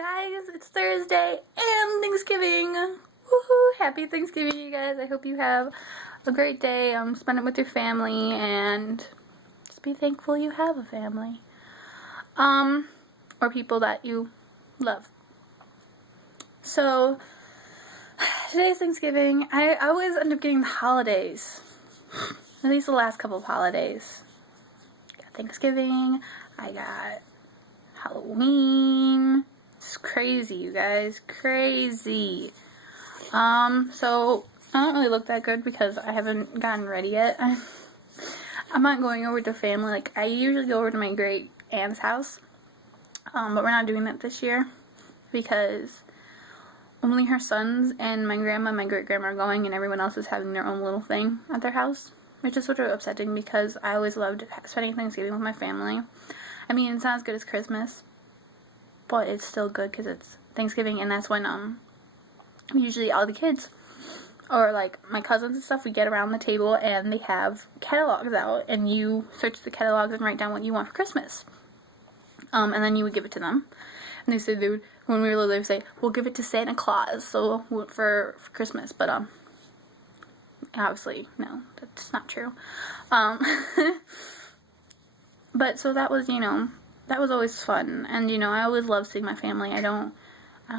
guys, it's Thursday and Thanksgiving. Woohoo! Happy Thanksgiving, you guys. I hope you have a great day. Spend it with your family and just be thankful you have a family. Or people that you love. So, today's Thanksgiving. I always end up getting the holidays. At least the last couple of holidays. I got Thanksgiving. I got Halloween. It's crazy, you guys. Crazy. So I don't really look that good because I haven't gotten ready yet. I'm not going over to family. Like, I usually go over to my great aunt's house. But we're not doing that this year because only her sons and my grandma and my great grandma are going, and everyone else is having their own little thing at their house, which is sort of upsetting because I always loved spending Thanksgiving with my family. I mean, it's not as good as Christmas, but it's still good because it's Thanksgiving, and that's when usually all the kids or like my cousins and stuff, we get around the table and they have catalogs out, and you search the catalogs and write down what you want for Christmas. And then you would give it to them. And they said they would, when we were little, they would say, we'll give it to Santa Claus, so for Christmas. But obviously, no, that's not true. But so that was, that was always fun. And, I always love seeing my family. I don't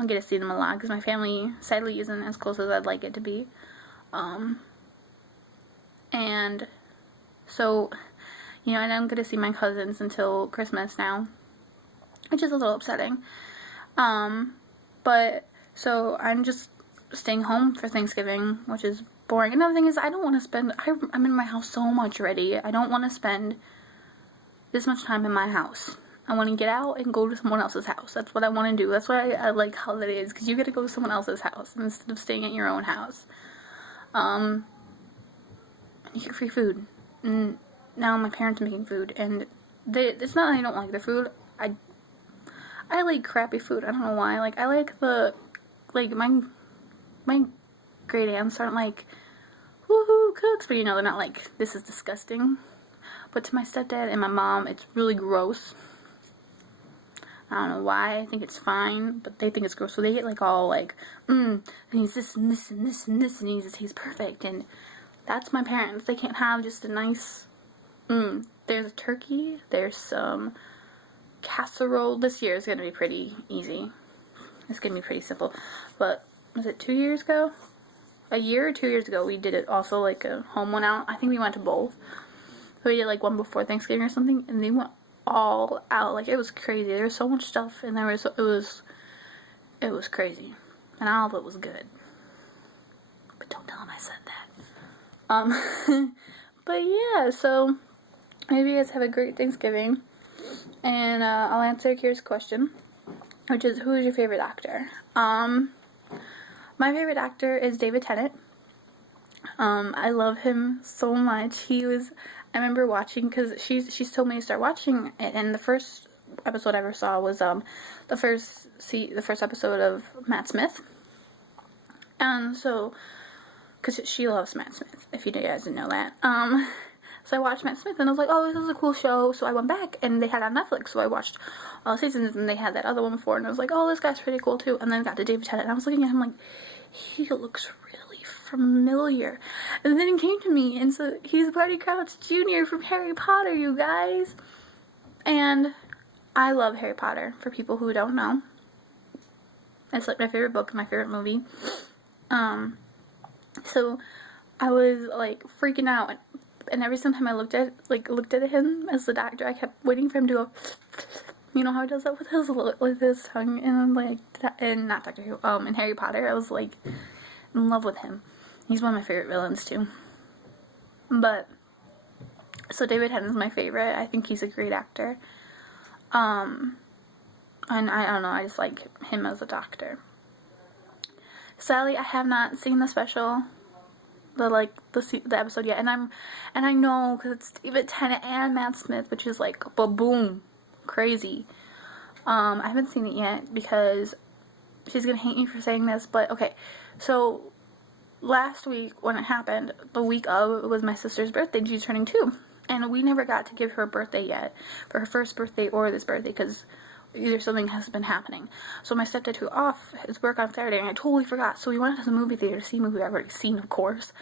get to see them a lot because my family, sadly, isn't as close as I'd like it to be. And so, I don't get to see my cousins until Christmas now, which is a little upsetting. But, so I'm just staying home for Thanksgiving, which is boring. Another thing is I don't want to spend, I'm in my house so much already. I don't want to spend this much time in my house. I want to get out and go to someone else's house. That's what I want to do. That's why I like holidays, because you get to go to someone else's house instead of staying at your own house. And you get free food. And now my parents are making food, and it's not that I don't like the food. I like crappy food. I don't know why. Like, I like my great aunts aren't like woohoo cooks, but they're not like, this is disgusting. But to my stepdad and my mom, it's really gross. I don't know why. I think it's fine, but they think it's gross. So they get like all like, and he's this and this and this and this, and he's perfect. And that's my parents. They can't have just a nice, there's a turkey, there's some casserole. This year is going to be pretty easy. It's going to be pretty simple. But was it 2 years ago? A year or 2 years ago, we did it also like a home one out. I think we went to both. So we did like one before Thanksgiving or something, and they went all out. Like, it was crazy. There was so much stuff, and it was crazy, and all of it was good. But don't tell them I said that. But yeah, so maybe you guys have a great Thanksgiving, and I'll answer Kira's question, which is, who is your favorite actor? My favorite actor is David Tennant. I love him so much. I remember watching, because she's told me to start watching it, and the first episode I ever saw was the first episode of Matt Smith. And so, because she loves Matt Smith, if you guys didn't know that. So I watched Matt Smith, and I was like, oh, this is a cool show. So I went back, and they had it on Netflix, so I watched all the seasons, and they had that other one before, and I was like, oh, this guy's pretty cool too. And then I got to David Tennant, and I was looking at him like, he looks really familiar. And then it came to me, and so he's Barty Crouch Jr. from Harry Potter, you guys. And I love Harry Potter, for people who don't know. It's like my favorite book, my favorite movie. So I was like freaking out, and every time I looked at him as the doctor, I kept waiting for him to go, you know how he does that with his tongue, and I'm like, and not Doctor Who, in Harry Potter, I was like in love with him. He's one of my favorite villains too. But so David Tennant is my favorite. I think he's a great actor. And I don't know, I just like him as a doctor. Sadly, I have not seen the special, the episode yet, and I know, because it's David Tennant and Matt Smith, which is like boom, crazy. I haven't seen it yet because she's gonna hate me for saying this, but okay. So last week when it happened, the week of, it was my sister's birthday, and she's turning 2, and we never got to give her a birthday yet, for her first birthday or this birthday, because either something has been happening. So my stepdad took off his work on Saturday, and I totally forgot. So we went to the movie theater to see a movie I've already seen, of course.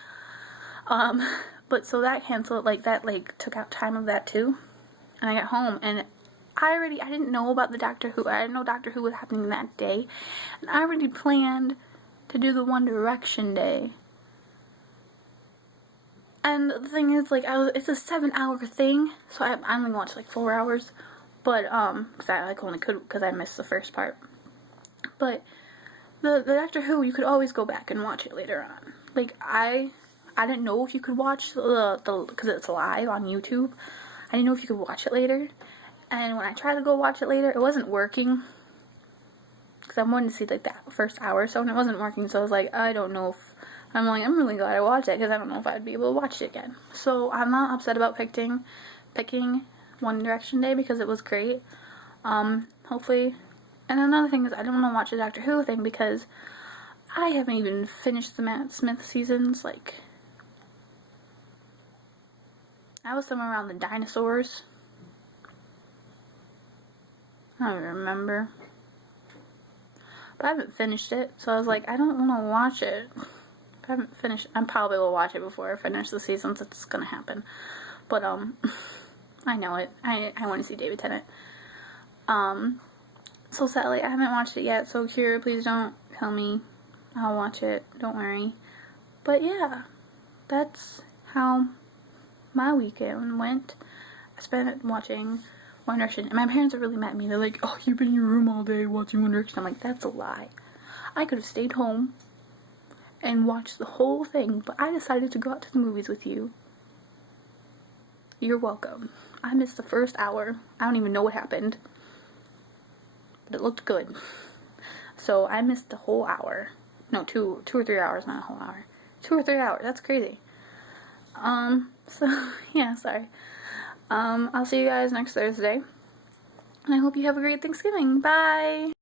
But so that canceled, like, that, like, took out time of that, too. And I got home, and I didn't know about the Doctor Who. I didn't know Doctor Who was happening that day. And I already planned to do the One Direction day. And the thing is, like, it's a 7-hour thing, so I only watched, like, 4 hours. But, because I, like, only could, because I missed the first part. But the Doctor Who, you could always go back and watch it later on. Like, I didn't know if you could watch the because it's live on YouTube. I didn't know if you could watch it later. And when I tried to go watch it later, it wasn't working. Because I wanted to see, like, that first hour or so, and it wasn't working. So I was like, I don't know if... I'm really glad I watched it, because I don't know if I'd be able to watch it again. So I'm not upset about picking One Direction Day, because it was great. Hopefully... And another thing is, I don't want to watch the Doctor Who thing, because I haven't even finished the Matt Smith seasons. Like, I was somewhere around the dinosaurs. I don't even remember. But I haven't finished it, so I was like, I don't want to watch it. If I haven't finished, I probably will watch it before I finish the seasons. It's gonna happen. But, I know it. I want to see David Tennant. So sadly, I haven't watched it yet, so Kira, please don't tell me. I'll watch it. Don't worry. But yeah, that's how my weekend went. I spent it watching One Direction, and my parents are really mad at me. They're like, oh, you've been in your room all day watching One Direction. I'm like, that's a lie. I could have stayed home and watched the whole thing, but I decided to go out to the movies with you. You're welcome. I missed the first hour. I don't even know what happened, but it looked good. So I missed the whole hour. No, 2 or 3 hours, not a whole hour. 2 or 3 hours. That's crazy. So yeah, sorry. I'll see you guys next Thursday. And I hope you have a great Thanksgiving. Bye!